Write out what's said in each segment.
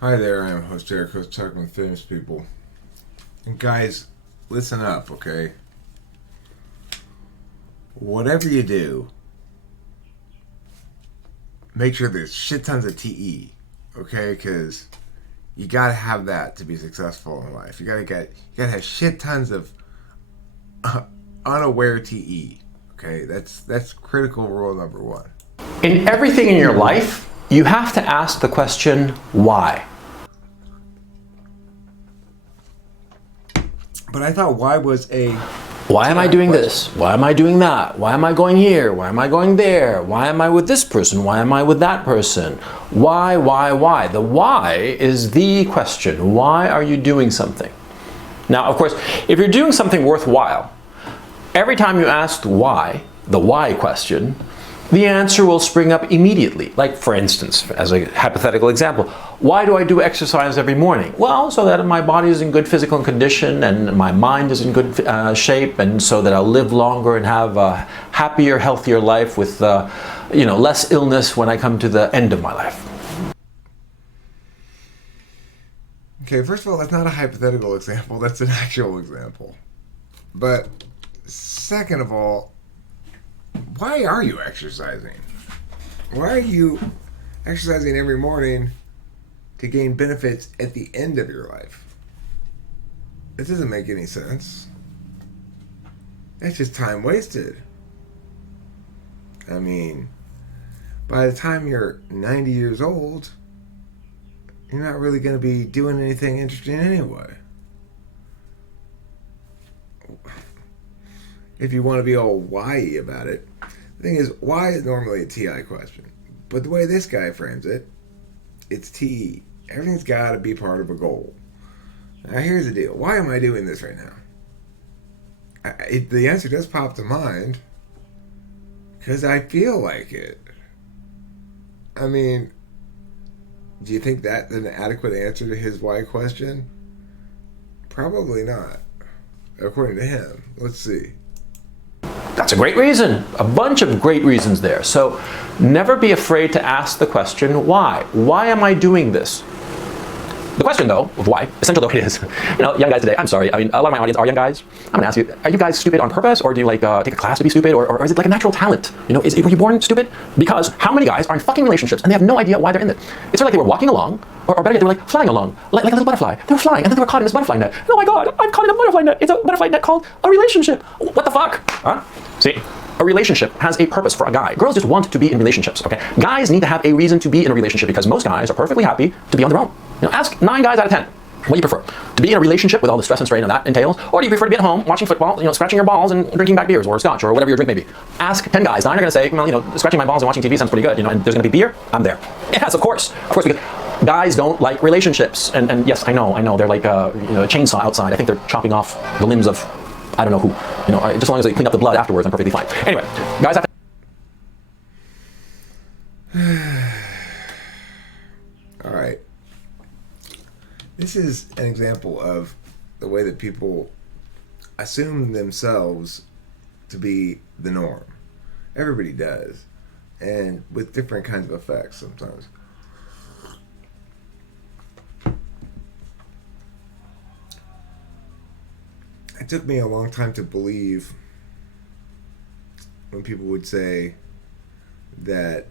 Hi there, I am host Eric, host talking with famous people. And guys, listen up, okay? Whatever you do, make sure there's shit tons of TE, okay? Because you gotta have that to be successful in life. You gotta have shit tons of unaware TE, okay? That's critical rule number one. In everything in your life, you have to ask the question, why? But I thought why was a... Why am I doing this? Why am I doing that? Why am I going here? Why am I going there? Why am I with this person? Why am I with that person? Why? The why is the question. Why are you doing something? Now, of course, if you're doing something worthwhile, every time you ask why, the why question, the answer will spring up immediately. Like, for instance, as a hypothetical example, why do I do exercise every morning? Well, so that my body is in good physical condition and my mind is in good shape, and so that I'll live longer and have a happier, healthier life with less illness when I come to the end of my life. Okay, first of all, that's not a hypothetical example, that's an actual example. But second of all, why are you exercising? Why are you exercising every morning to gain benefits at the end of your life? It doesn't make any sense. That's just time wasted. I mean, by the time you're 90 years old, you're not really going to be doing anything interesting anyway. If you want to be all why-y about it. The thing is, why is normally a TI question. But the way this guy frames it, it's TE. Everything's got to be part of a goal. Now here's the deal. Why am I doing this right now? The answer does pop to mind. Because I feel like it. I mean, do you think that's an adequate answer to his why question? Probably not. According to him. Let's see. That's a great reason. A bunch of great reasons there. So never be afraid to ask the question, why? Why am I doing this? The question, though, of why, essential though it is, young guys today, I'm sorry, I mean, a lot of my audience are young guys. I'm going to ask you, are you guys stupid on purpose, or do you take a class to be stupid, or is it like a natural talent? Were you born stupid? Because how many guys are in fucking relationships and they have no idea why they're in it? It's sort of like they were walking along, or better yet, they were like flying along, like a little butterfly. They were flying, and then they were caught in this butterfly net. Oh my God, I'm caught in a butterfly net. It's a butterfly net called a relationship. What the fuck? Huh? See? A relationship has a purpose for a guy. Girls just want to be in relationships, okay? Guys need to have a reason to be in a relationship because most guys are perfectly happy to be on their own. Ask 9 guys out of 10. What do you prefer? To be in a relationship with all the stress and strain that entails, or do you prefer to be at home watching football, scratching your balls and drinking back beers or scotch or whatever your drink may be? Ask 10 guys. 9 are going to say, well, scratching my balls and watching TV sounds pretty good, and there's going to be beer, I'm there. Yes, of course, because guys don't like relationships, and yes, I know, they're like a chainsaw outside. I think they're chopping off the limbs of I don't know who. Just as long as they clean up the blood afterwards, I'm perfectly fine. Anyway, guys have to... All right. This is an example of the way that people assume themselves to be the norm. Everybody does. And with different kinds of effects sometimes. It took me a long time to believe when people would say that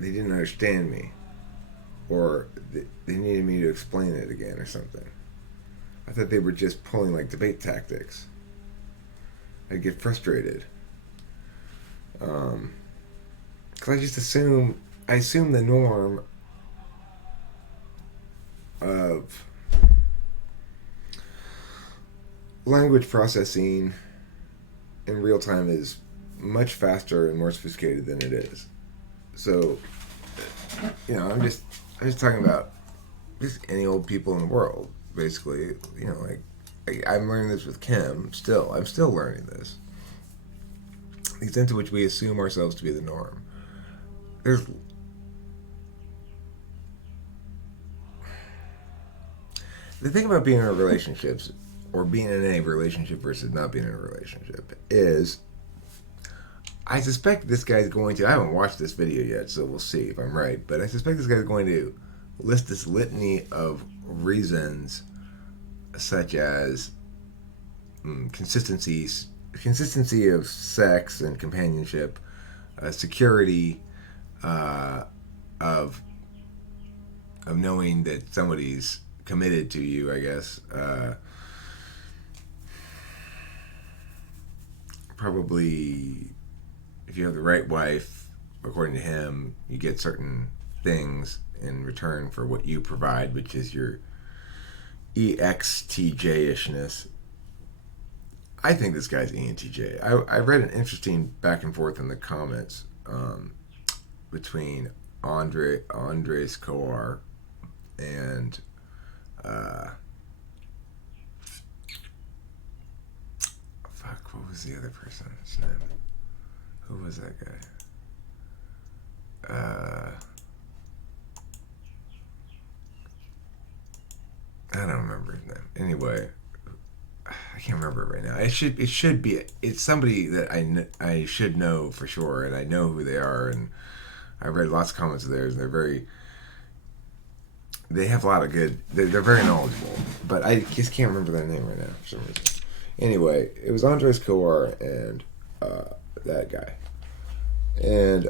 they didn't understand me, or they needed me to explain it again or something. I thought they were just pulling like debate tactics. I'd get frustrated. Because I just assume the norm of language processing in real time is much faster and more sophisticated than it is. So, I'm just talking about just any old people in the world, basically. I'm learning this with Kim still. I'm still learning this. The extent to which we assume ourselves to be the norm. The thing about being in relationships, or being in a relationship versus not being in a relationship, is I suspect this guy's going to, I haven't watched this video yet, so we'll see if I'm right, but I suspect this guy's going to list this litany of reasons, such as consistency of sex and companionship, security, of knowing that somebody's committed to you, I guess. Probably, if you have the right wife, according to him, you get certain things in return for what you provide, which is your EXTJ-ishness. I think this guy's ENTJ. I read an interesting back and forth in the comments between Andres Coar and what was the other person's name? Who was that guy? I don't remember his name. Anyway, I can't remember it right now. It should be. It's somebody that I should know for sure, and I know who they are. And I read lots of comments of theirs, and they have a lot of good. They're very knowledgeable, but I just can't remember their name right now for some reason. Anyway, it was Andres Coar and that guy, and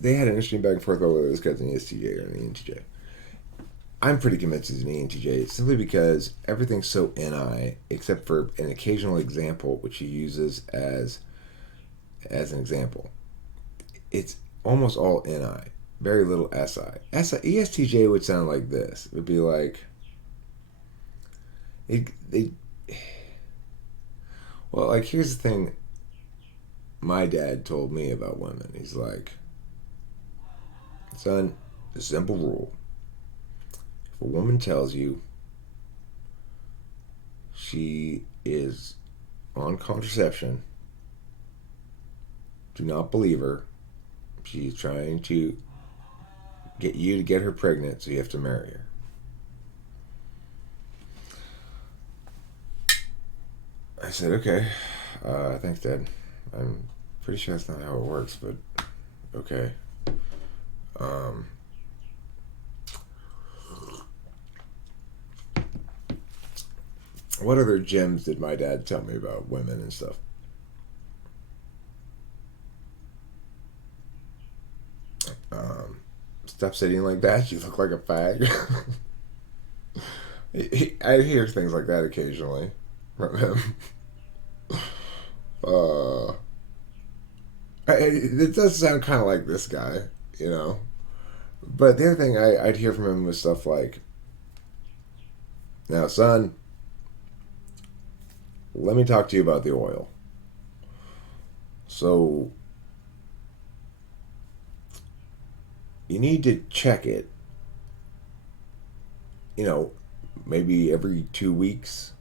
they had an interesting back and forth about whether this guy's an ESTJ or an ENTJ. I'm pretty convinced he's an ENTJ simply because everything's so NI, except for an occasional example which he uses as an example. It's almost all NI, very little SI. ESTJ would sound like this. It would be like, well, like, here's the thing my dad told me about women. He's like, son, the simple rule. If a woman tells you she is on contraception, do not believe her. She's trying to get you to get her pregnant, so you have to marry her. I said, okay, thanks, Dad. I'm pretty sure that's not how it works, but okay. What other gems did my dad tell me about women and stuff? Stop sitting like that. You look like a fag. I hear things like that occasionally from him. It does sound kind of like this guy, you know. But the other thing I'd hear from him was stuff like, now, son, let me talk to you about the oil. So, you need to check it, you know, maybe every 2 weeks,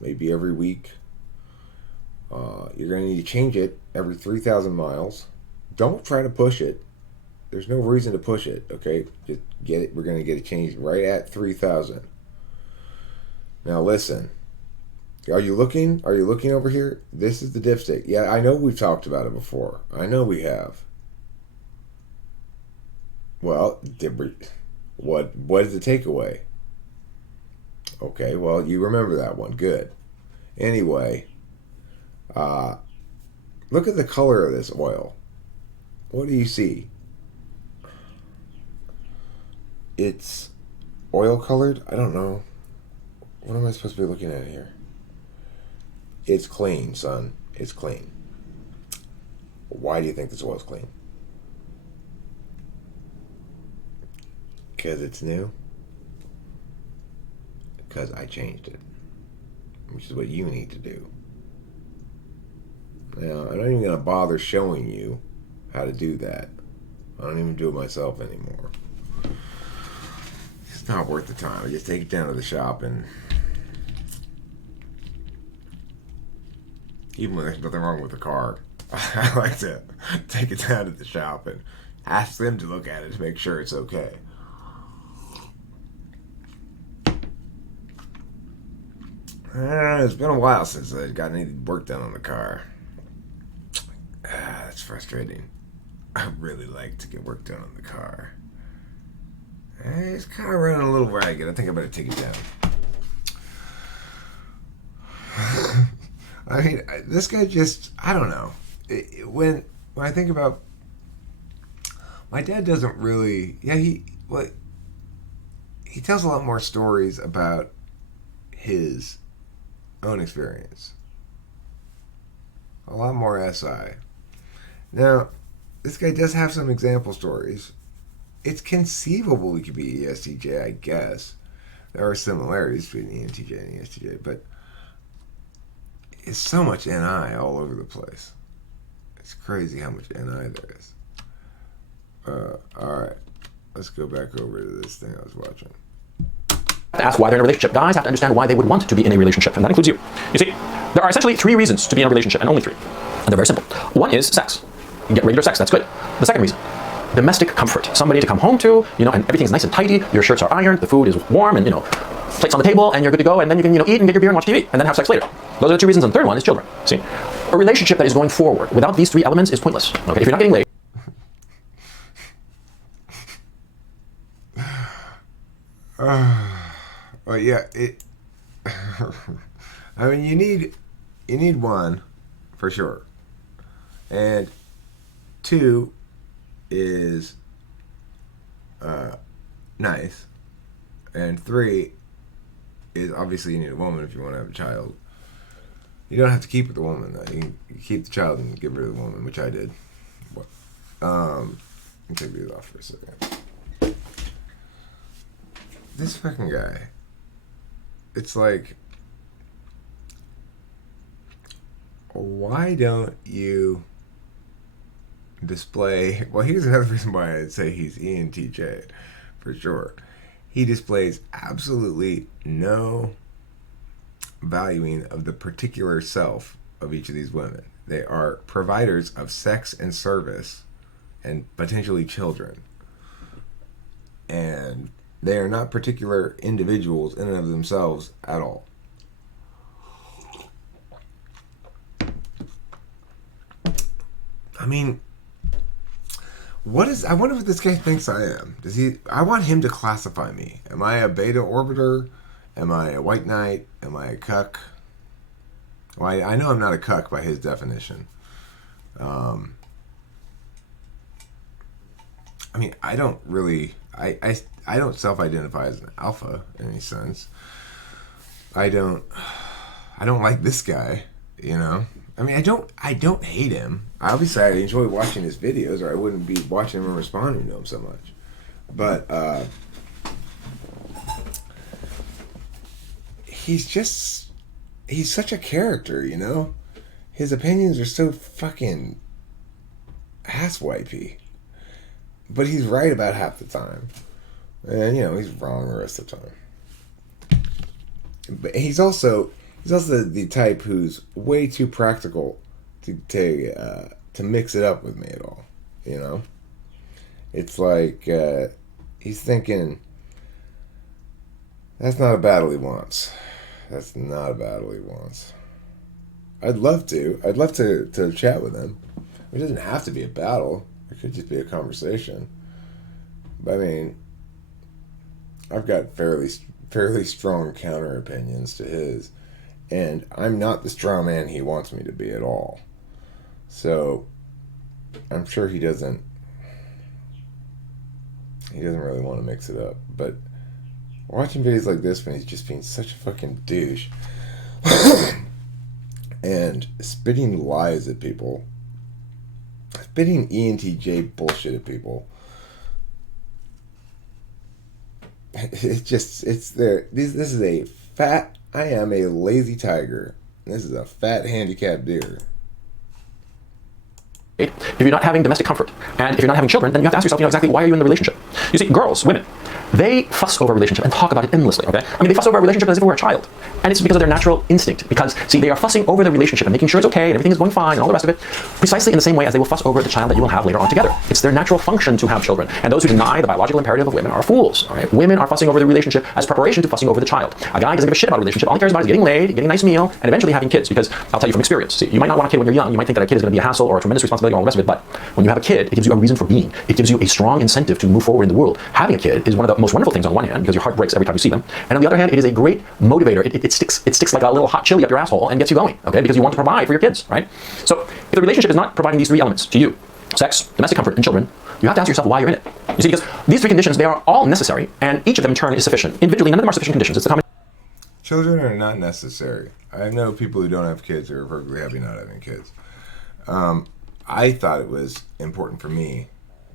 maybe every week. You're going to need to change it every 3,000 miles. Don't try to push it. There's no reason to push it, okay? Just get it. We're going to get it changed right at 3,000. Now, listen. Are you looking? Are you looking over here? This is the dipstick. Yeah, I know we've talked about it before. I know we have. Well, what is the takeaway? Okay, well, you remember that one. Good. Anyway, look at the color of this oil. What do you see? It's oil colored? I don't know. What am I supposed to be looking at here? It's clean, son. It's clean. Why do you think this oil's clean? Because it's new? Because I changed it. Which is what you need to do. Now, I'm not even going to bother showing you how to do that. I don't even do it myself anymore. It's not worth the time. I just take it down to the shop, and even when there's nothing wrong with the car, I like to take it down to the shop and ask them to look at it to make sure it's okay. It's been a while since I got any work done on the car. That's frustrating. I really like to get work done on the car. It's kind of running a little ragged. I think I better take it down. I mean, this guy just, I don't know. When I think about, my dad doesn't really, he tells a lot more stories about his own experience. A lot more SI. Now, this guy does have some example stories. It's conceivable he could be ESTJ, I guess. There are similarities between ENTJ and ESTJ, but it's so much NI all over the place. It's crazy how much NI there is. Alright, let's go back over to this thing I was watching. Ask why they're in a relationship. Guys have to understand why they would want to be in a relationship, and that includes you. You see, there are essentially 3 reasons to be in a relationship, and only 3. And they're very simple. One is sex. You get regular sex, that's good. The second reason, domestic comfort. Somebody to come home to, and everything's nice and tidy, your shirts are ironed, the food is warm, and plates on the table, and you're good to go, and then you can eat and get your beer and watch TV, and then have sex later. Those are the 2 reasons, and the third one is children. See, a relationship that is going forward without these 3 elements is pointless. Okay, if you're not getting laid. Well, yeah, I mean, you need 1 for sure, and 2 is nice, and 3 is obviously you need a woman if you want to have a child. You don't have to keep with the woman though. You can keep the child and get rid of the woman, which I did. Let me take these off for a second. This fucking guy. It's like, why don't you display... Well, here's another reason why I'd say he's ENTJ, for sure. He displays absolutely no valuing of the particular self of each of these women. They are providers of sex and service and potentially children. And they are not particular individuals in and of themselves at all. I mean, I wonder what this guy thinks I am. I want him to classify me. Am I a beta orbiter? Am I a white knight? Am I a cuck? Well, I know I'm not a cuck by his definition. I mean, I don't really... I don't self-identify as an alpha in any sense. I don't like this guy, I mean, I don't hate him. Obviously, I enjoy watching his videos, or I wouldn't be watching him and responding to him so much. But he's such a character, His opinions are so fucking asswipey. But he's right about half the time. And, he's wrong the rest of the time. But he's also the type who's way too practical to mix it up with me at all, It's like he's thinking, that's not a battle he wants. That's not a battle he wants. I'd love to chat with him. It doesn't have to be a battle. It could just be a conversation. But I mean, I've got fairly strong counter opinions to his, and I'm not the straw man he wants me to be at all. So I'm sure he doesn't really want to mix it up. But watching videos like this when he's just being such a fucking douche and spitting lies at people, spitting ENTJ bullshit at people, it's there. This is a fat... I am a lazy tiger. This is a fat handicapped deer. If you're not having domestic comfort, and if you're not having children, then you have to ask yourself, exactly why are you in the relationship? You see, girls, women, they fuss over a relationship and talk about it endlessly, okay? I mean, they fuss over a relationship as if it were a child. And it's because of their natural instinct. Because, see, they are fussing over the relationship and making sure it's okay and everything is going fine and all the rest of it, precisely in the same way as they will fuss over the child that you will have later on together. It's their natural function to have children. And those who deny the biological imperative of women are fools, all right? Women are fussing over the relationship as preparation to fussing over the child. A guy doesn't give a shit about a relationship. All he cares about is getting laid, getting a nice meal, and eventually having kids. Because I'll tell you from experience, see, you might not want a kid when you're young. You might think that a kid is going to be a hassle or a tremendous responsibility and all the rest of it. But when you have a kid, it gives you a reason for being. It gives you a strong incentive to move forward in the world. Having a kid is one of the most wonderful things on one hand, because your heart breaks every time you see them. And on the other hand, it is a great motivator. It sticks like a little hot chili up your asshole and gets you going, okay? Because you want to provide for your kids, right? So if the relationship is not providing these three elements to you, sex, domestic comfort, and children, you have to ask yourself why you're in it. You see, because these three conditions, they are all necessary, and each of them in turn is sufficient. Individually, none of them are sufficient conditions. It's the common. Children are not necessary. I know people who don't have kids who are perfectly happy not having kids. I thought it was important for me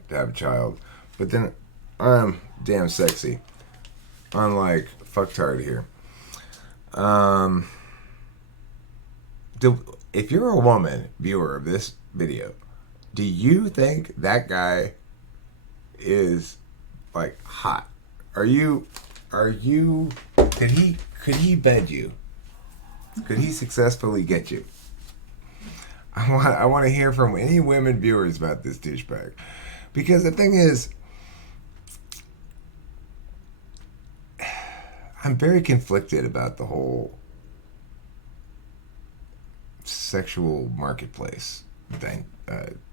to have a child, but then I'm damn sexy. I'm like fucktard here. If you're a woman viewer of this video, do you think that guy is like hot? Could he bed you? Could he successfully get you? I want to hear from any women viewers about this douchebag. Because the thing is, I'm very conflicted about the whole sexual marketplace thing,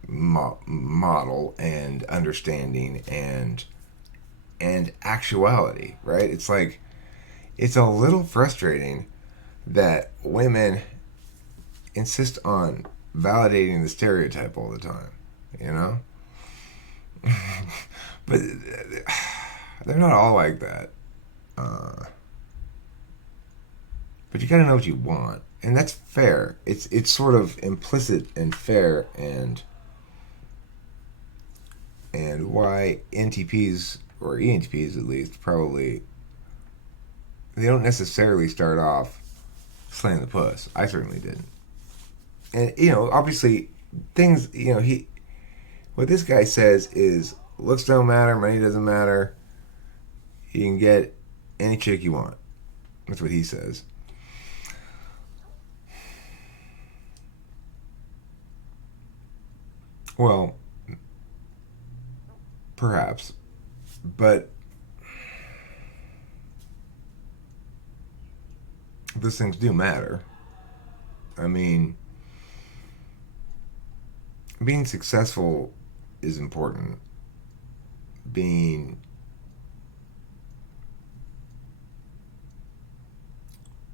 model and understanding and actuality, right? It's like, it's a little frustrating that women insist on validating the stereotype all the time, you know? But they're not all like that. But you gotta know what you want, and that's fair. It's sort of implicit and fair, and why NTPs, or ENTPs at least, probably, they don't necessarily start off slaying the puss. I certainly didn't. And, you know, obviously, things, you know, what this guy says is, looks don't matter, money doesn't matter, you can get any chick you want. That's what he says. Well, perhaps, but those things do matter. I mean, being successful is important. Being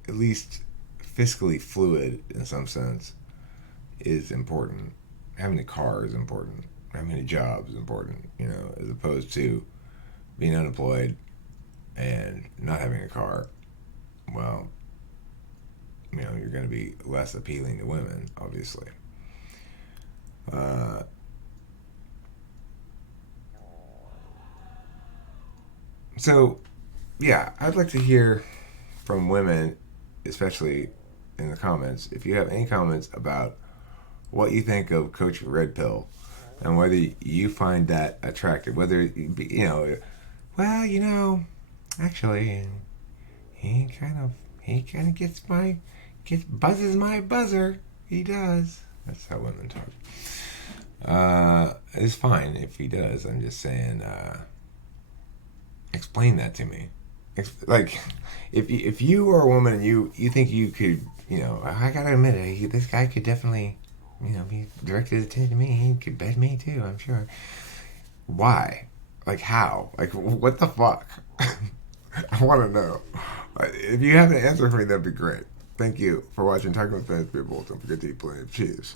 at least fiscally fluid in some sense is important. Having a car is important. Having a job is important, you know, as opposed to being unemployed and not having a car. Well, you know, you're going to be less appealing to women, obviously. So, yeah, I'd like to hear from women, especially in the comments, if you have any comments about what you think of Coach Red Pill and whether you find that attractive, whether, you know, well, you know, actually, he kind of buzzes my buzzer. He does. That's how women talk. It's fine if he does. I'm just saying, explain that to me. Like, if you are a woman and you think you could, you know, I gotta admit it, this guy could definitely, you know, be directed attention to me. He could bed me too, I'm sure. Why? Like, how? Like, what the fuck? I want to know. If you have an answer for me, that'd be great. Thank you for watching Talking with Famous People. Don't forget to eat plenty of cheese.